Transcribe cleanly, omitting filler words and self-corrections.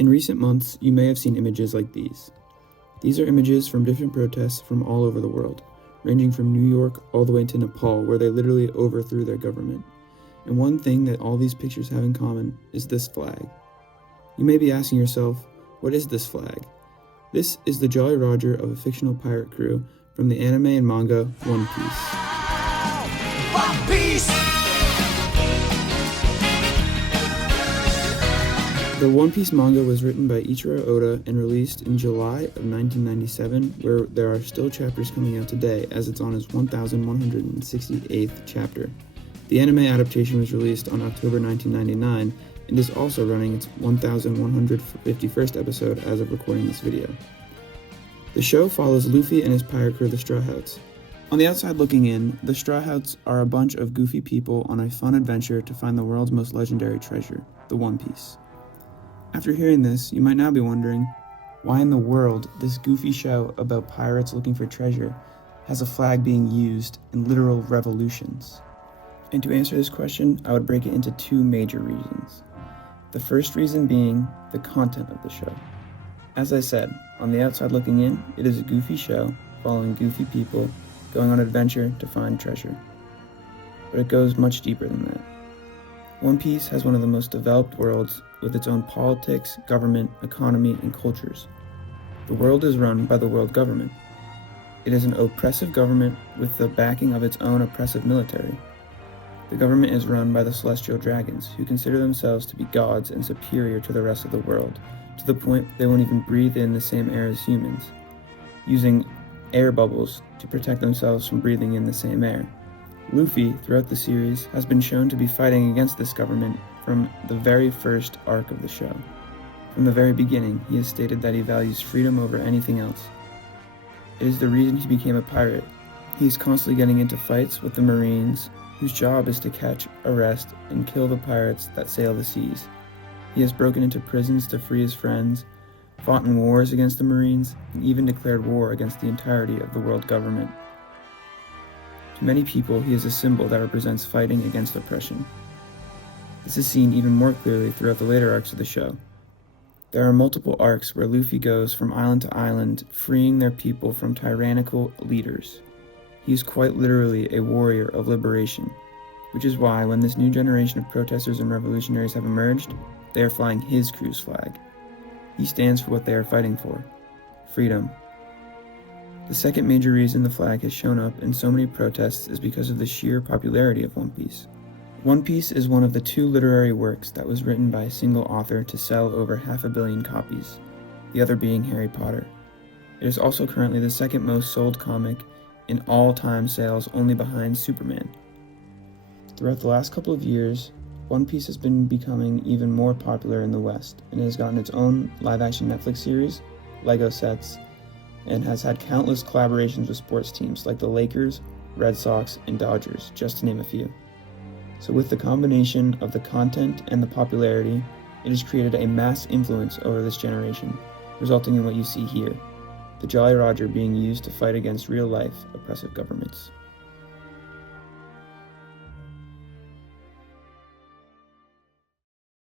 In recent months, you may have seen images like these. These are images from different protests from all over the world, ranging from New York all the way to Nepal, where they literally overthrew their government. And one thing that all these pictures have in common is this flag. You may be asking yourself, what is this flag? This is the Jolly Roger of a fictional pirate crew from the anime and manga One Piece. One Piece! The One Piece manga was written by Ichiro Oda and released in July of 1997, where there are still chapters coming out today, as it's on its 1168th chapter. The anime adaptation was released on October 1999 and is also running its 1151st episode as of recording this video. The show follows Luffy and his pirate crew, the Straw Hats. On the outside looking in, the Straw Hats are a bunch of goofy people on a fun adventure to find the world's most legendary treasure, the One Piece. After hearing this, you might now be wondering, why in the world this goofy show about pirates looking for treasure has a flag being used in literal revolutions? And to answer this question, I would break it into two major reasons. The first reason being the content of the show. As I said, on the outside looking in, it is a goofy show following goofy people going on an adventure to find treasure. But it goes much deeper than that. One Piece has one of the most developed worlds with its own politics, government, economy, and cultures. The world is run by the world government. It is an oppressive government with the backing of its own oppressive military. The government is run by the celestial dragons, who consider themselves to be gods and superior to the rest of the world, to the point they won't even breathe in the same air as humans, using air bubbles to protect themselves from breathing in the same air. Luffy, throughout the series, has been shown to be fighting against this government from the very first arc of the show. From the very beginning, he has stated that he values freedom over anything else. It is the reason he became a pirate. He is constantly getting into fights with the Marines, whose job is to catch, arrest, and kill the pirates that sail the seas. He has broken into prisons to free his friends, fought in wars against the Marines, and even declared war against the entirety of the world government. To many people, he is a symbol that represents fighting against oppression. This is seen even more clearly throughout the later arcs of the show. There are multiple arcs where Luffy goes from island to island, freeing their people from tyrannical leaders. He is quite literally a warrior of liberation, which is why when this new generation of protesters and revolutionaries have emerged, they are flying his crew's flag. He stands for what they are fighting for: freedom. The second major reason the flag has shown up in so many protests is because of the sheer popularity of One Piece. One Piece is one of the two literary works that was written by a single author to sell over 500 million copies, the other being Harry Potter. It is also currently the second most sold comic in all-time sales, only behind Superman. Throughout the last couple of years, One Piece has been becoming even more popular in the West, and it has gotten its own live-action Netflix series, Lego sets, and has had countless collaborations with sports teams like the Lakers, Red Sox, and Dodgers, just to name a few. So with the combination of the content and the popularity, it has created a mass influence over this generation, resulting in what you see here: the Jolly Roger being used to fight against real-life oppressive governments.